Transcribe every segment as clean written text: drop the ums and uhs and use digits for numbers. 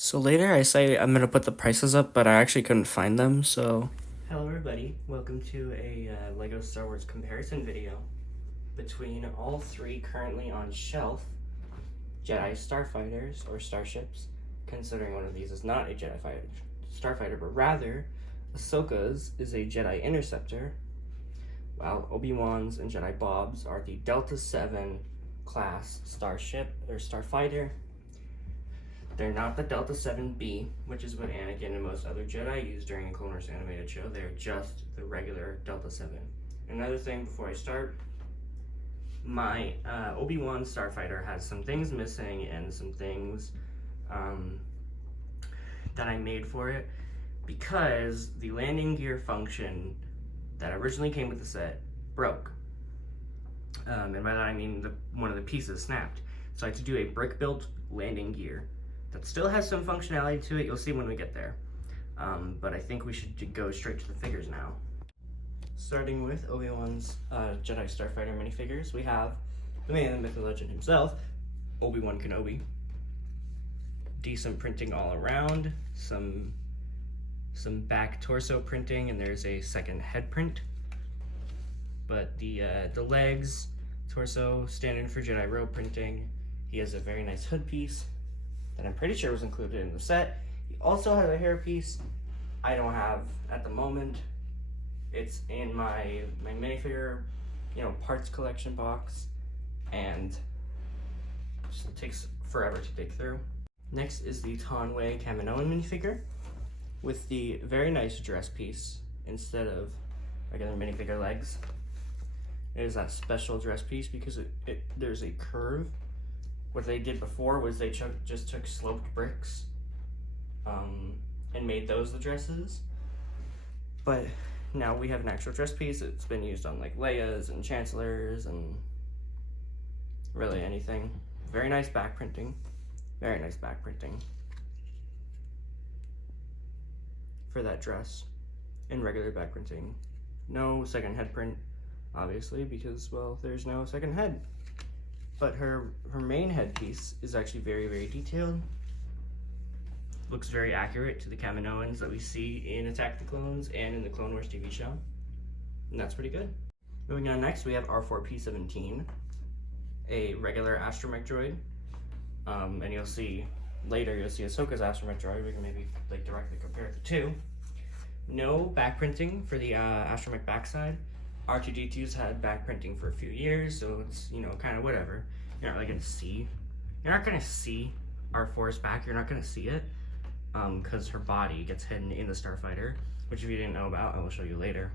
So later I say I'm gonna put the prices up, but I actually couldn't find them, so. Hello everybody, welcome to a LEGO Star Wars comparison video between all three currently on shelf Jedi Starfighters, or starships, considering one of these is not a Starfighter, but rather Ahsoka's is a Jedi Interceptor, while Obi-Wan's and Jedi Bob's are the Delta 7 class starship, or Starfighter. They're not the Delta 7B, which is what Anakin and most other Jedi use during a Clone Wars animated show. They're just the regular Delta 7. Another thing before I start, my Obi-Wan Starfighter has some things missing and some things that I made for it because the landing gear function that originally came with the set broke. And by that I mean one of the pieces snapped. So I had to do a brick-built landing gear that still has some functionality to it. You'll see when we get there. But I think we should go straight to the figures now. Starting with Obi-Wan's Jedi Starfighter minifigures, we have the man, the myth, and legend himself, Obi-Wan Kenobi. Decent printing all around, some back torso printing, and there's a second head print. But the legs, torso, standard for Jedi robe printing. He has a very nice hood piece that I'm pretty sure was included in the set. He also has a hair piece I don't have at the moment. It's in my minifigure, parts collection box, and it takes forever to dig through. Next is the Tonway Kaminoan minifigure with the very nice dress piece instead of regular minifigure legs. It is that special dress piece because there's a curve. What they did before was they just took sloped bricks and made those the dresses. But now we have an actual dress piece. It's been used on like Leia's and Chancellor's and really anything. Very nice back printing. Very nice back printing for that dress, and regular back printing. No second head print, obviously, because, well, there's no second head. But her main headpiece is actually very, very detailed. Looks very accurate to the Kaminoans that we see in Attack of the Clones and in the Clone Wars TV show. And that's pretty good. Moving on next, we have R4P17, a regular astromech droid. And you'll see Ahsoka's astromech droid. We can maybe directly compare the two. No back printing for the astromech backside. R2D2's had back printing for a few years, so it's, kind of whatever. You're not gonna see R4's back. You're not gonna see it because her body gets hidden in the Starfighter, which if you didn't know about, I will show you later.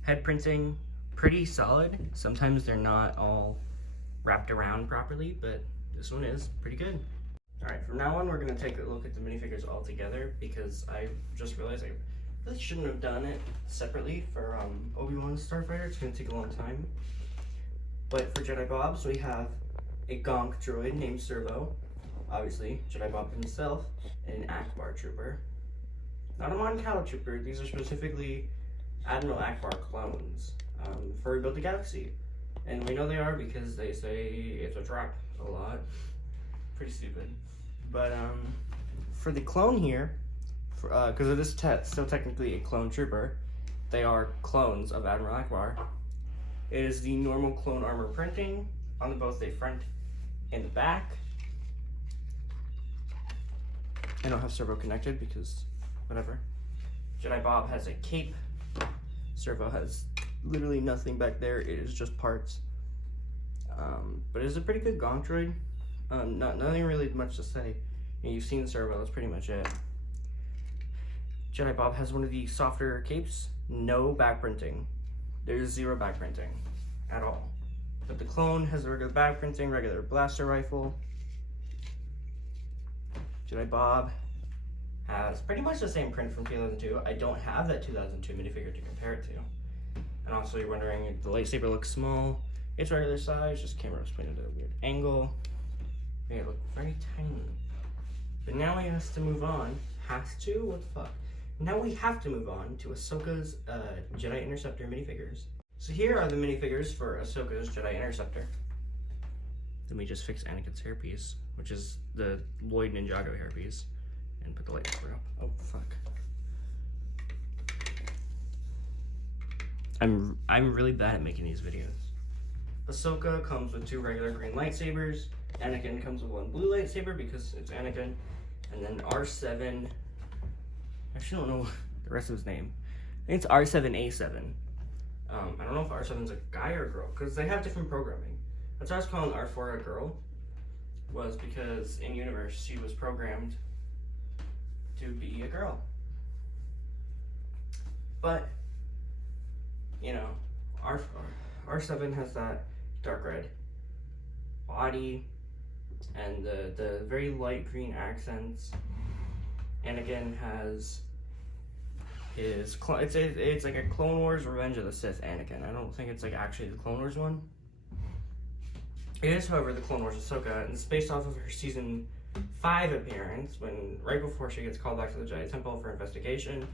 Head printing, pretty solid. Sometimes they're not all wrapped around properly, but this one is pretty good. All right, from now on, we're gonna take a look at the minifigures all together because I just realized I really shouldn't have done it separately for Obi-Wan's Starfighter. It's gonna take a long time. But for Jedi Bob's, we have a Gonk droid named Servo, obviously Jedi Bob himself, and an Akbar trooper. Not a Mon Cal trooper. These are specifically Admiral Akbar clones for Rebuild the Galaxy, and we know they are because they say it's a trap a lot. Pretty stupid. But for the clone here, because it is still technically a clone trooper, they are clones of Admiral Akbar. It is the normal clone armor printing on both the front and the back. I don't have Servo connected because whatever. Jedi Bob has a cape. Servo has literally nothing back there. It is just parts. But it is a pretty good Gonk droid. Nothing really much to say. You've seen the Servo, that's pretty much it. Jedi Bob has one of the softer capes. No back printing. There's zero back printing at all. But the clone has a regular back printing, regular blaster rifle. Jedi Bob has pretty much the same print from 2002. I don't have that 2002 minifigure to compare it to. And also you're wondering if the lightsaber looks small. It's regular size, just camera was pointed at a weird angle. Made it look very tiny. But now he has to move on. Has to? What the fuck? Now we have to move on to Ahsoka's Jedi Interceptor minifigures. So here are the minifigures for Ahsoka's Jedi Interceptor. Then we just fix Anakin's hairpiece, which is the Lloyd Ninjago hairpiece, and put the lightsaber up. Oh fuck! I'm really bad at making these videos. Ahsoka comes with 2 regular green lightsabers. Anakin comes with 1 blue lightsaber because it's Anakin, and then R7. I actually don't know the rest of his name. I think it's R7A7. I don't know if R7's a guy or a girl because they have different programming. That's why I was calling R4 a girl, was because in universe she was programmed to be a girl. But you know, R7 has that dark red body and the very light green accents. Anakin has his it's like a Clone Wars Revenge of the Sith Anakin. I don't think it's like actually the Clone Wars one. It is, however, the Clone Wars Ahsoka, and it's based off of her season 5 appearance, when right before she gets called back to the Jedi Temple for investigation.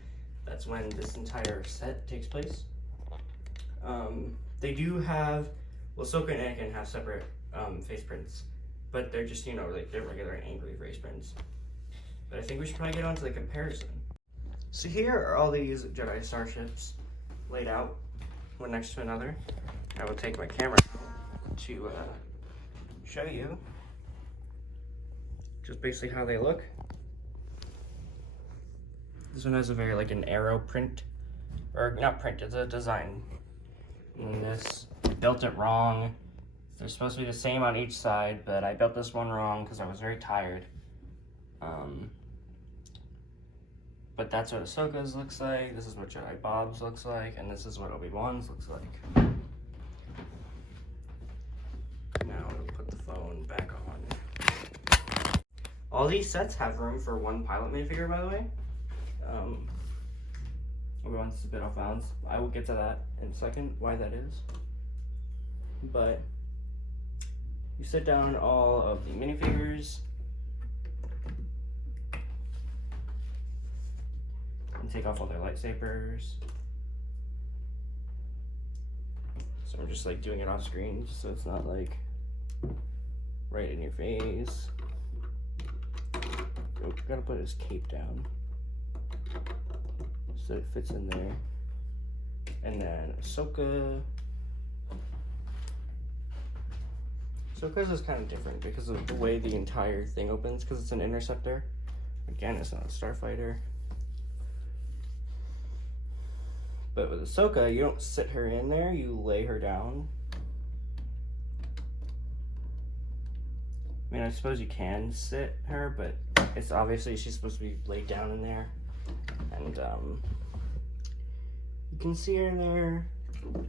That's when this entire set takes place. They do have, well, Ahsoka and Anakin have separate face prints, but they're just, you know, like they're regular angry face prints. But I think we should probably get on to the comparison. So here are all these Jedi starships laid out, one next to another. I will take my camera to show you just basically how they look. This one has a very like an arrow print, or not print, it's a design. And this, I built it wrong. They're supposed to be the same on each side, but I built this one wrong because I was very tired. But that's what Ahsoka's looks like, this is what Jedi Bob's looks like, and this is what Obi-Wan's looks like. Now we'll put the phone back on. All these sets have room for 1 pilot minifigure, by the way. Obi-Wan's a bit off balance. I will get to that in a second, why that is. But you sit down all of the minifigures and take off all their lightsabers. So I'm just like doing it off screen, just so it's not like right in your face. Oh, gotta put his cape down so it fits in there. And then Ahsoka's is kind of different because of the way the entire thing opens, because it's an interceptor. Again, it's not a starfighter. But with Ahsoka, you don't sit her in there, you lay her down. I mean, I suppose you can sit her, but it's obviously she's supposed to be laid down in there. And you can see her in there,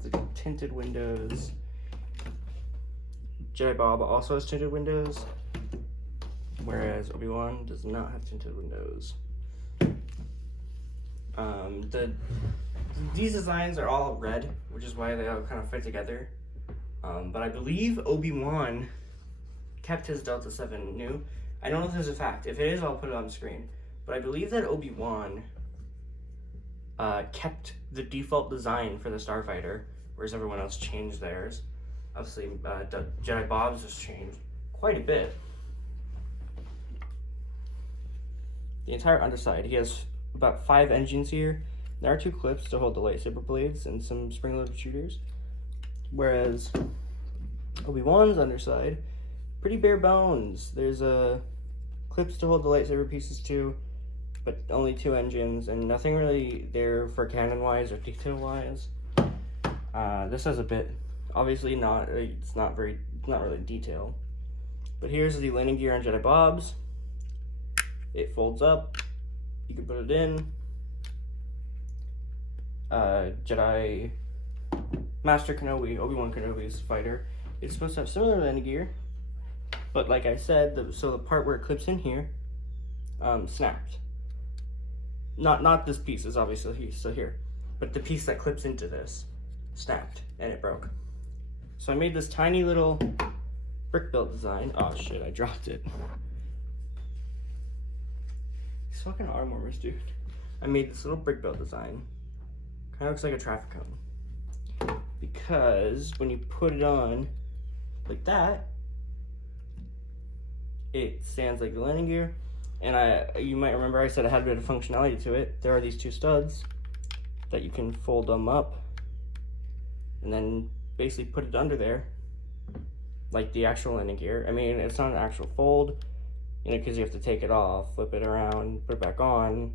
the tinted windows. Jedi Bob also has tinted windows, whereas Obi-Wan does not have tinted windows. These designs are all red, which is why they all kind of fit together. But I believe Obi-Wan kept his Delta 7 new. I don't know if there's a fact. If it is, I'll put it on the screen. But I believe that Obi-Wan kept the default design for the Starfighter, whereas everyone else changed theirs. Obviously, Jedi Bob's has changed quite a bit. The entire underside, he has about 5 engines here. There are 2 clips to hold the lightsaber blades and some spring-loaded shooters. Whereas Obi-Wan's underside, pretty bare bones. There's clips to hold the lightsaber pieces too, but only 2 engines and nothing really there for canon-wise or detail-wise. This has a bit, obviously it's not really detailed. But here's the landing gear on Jedi Bob's. It folds up. You can put it in. Jedi Master Kenobi, Obi-Wan Kenobi's fighter, it's supposed to have similar landing gear, but like I said, so the part where it clips in here, snapped. Not this piece is obviously still here, but the piece that clips into this snapped and it broke. So I made this tiny little brick built design. Oh shit, I dropped it. These fucking arm warmers, dude. I made this little brick built design. Kind of looks like a traffic cone. Because when you put it on like that, it stands like the landing gear. And you might remember I said it had a bit of functionality to it. There are these 2 studs that you can fold them up and then basically put it under there like the actual landing gear. I mean, it's not an actual fold, you know, because you have to take it off, flip it around, put it back on.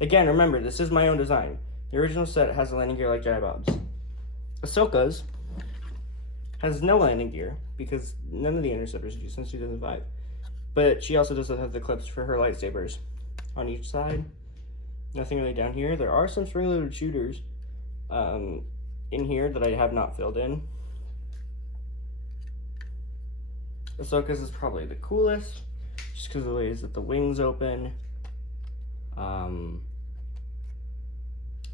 Again, remember, this is my own design. The original set has a landing gear like Jedi Bob's. Ahsoka's has no landing gear because none of the interceptors do since 2005. But she also doesn't have the clips for her lightsabers on each side. Nothing really down here. There are some spring-loaded shooters in here that I have not filled in. Ahsoka's is probably the coolest, just because of the ways that the wings open. And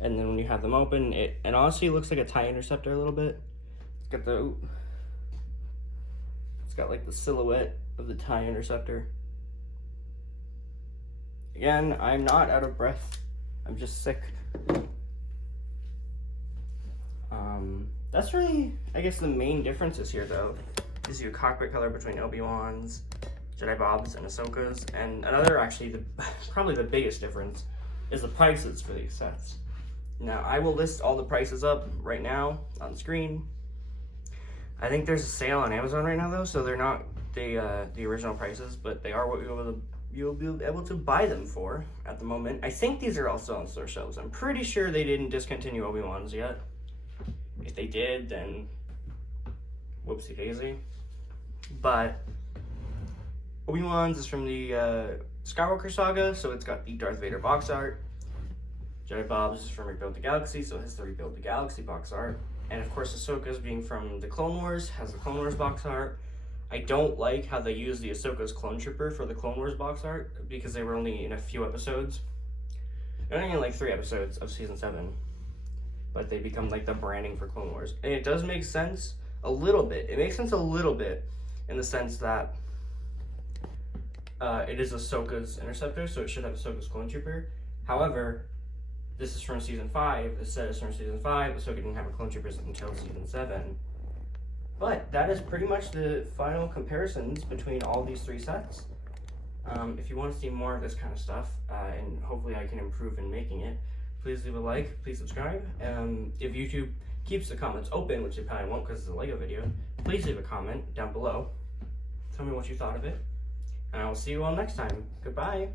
then when you have them open, it honestly looks like a TIE Interceptor a little bit. It's got like the silhouette of the TIE Interceptor. Again, I'm not out of breath. I'm just sick. That's really, I guess, the main differences here, though. Is your cockpit color between Obi-Wan's, Jedi Bob's, and Ahsoka's. And another, actually, probably the biggest difference is the prices for these sets. Now, I will list all the prices up right now on the screen. I think there's a sale on Amazon right now, though, so they're not the original prices, but they are what you'll be able to buy them for at the moment. I think these are all still on store shelves. I'm pretty sure they didn't discontinue Obi-Wan's yet. If they did, then whoopsie daisy. But Obi-Wan's is from the Skywalker saga, so it's got the Darth Vader box art. Jedi Bob's is from Rebuild the Galaxy, so it has the Rebuild the Galaxy box art. And of course, Ahsoka's, being from the Clone Wars, has the Clone Wars box art. I don't like how they use the Ahsoka's Clone Trooper for the Clone Wars box art, because they were only in a few episodes. They're only in like 3 episodes of season 7. But they become like the branding for Clone Wars. And it does make sense a little bit. It makes sense a little bit in the sense that it is Ahsoka's Interceptor, so it should have Ahsoka's Clone Trooper. However, this is from season 5. This set is from season 5. Ahsoka didn't have a Clone Troopers until season 7. But that is pretty much the final comparisons between all these 3 sets. If you want to see more of this kind of stuff, and hopefully I can improve in making it, please leave a like, please subscribe. If YouTube keeps the comments open, which it probably won't because it's a LEGO video, please leave a comment down below. Tell me what you thought of it. And I will see you all next time. Goodbye.